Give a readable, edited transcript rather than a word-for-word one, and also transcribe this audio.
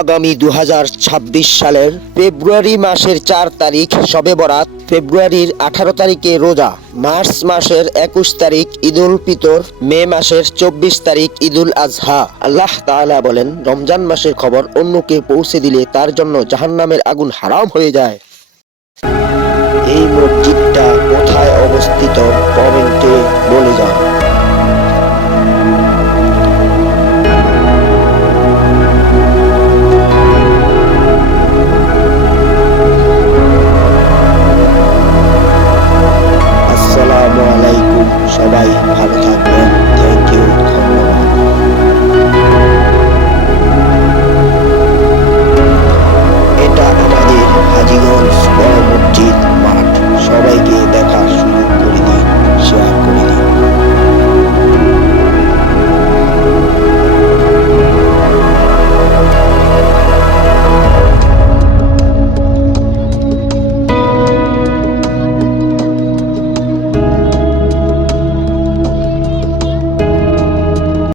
আগামী 2026 সালের ফেব্রুয়ারি মাসের 4 তারিখ শবে বরাত, ফেব্রুয়ারির 18 তারিখে রোজা, মার্চ মাসের 21 তারিখ ঈদুল ফিতর, মে মাসের 24 তারিখ ঈদুল আজহা। আল্লাহ তাআলা বলেন, রমজান মাসের খবর অন্যকে পৌঁছে দিলে তার জন্য জাহান্নামের আগুন হারাম হয়ে যায়। এই মসজিদটা কোথায় অবস্থিত কমেন্টে বলে যান।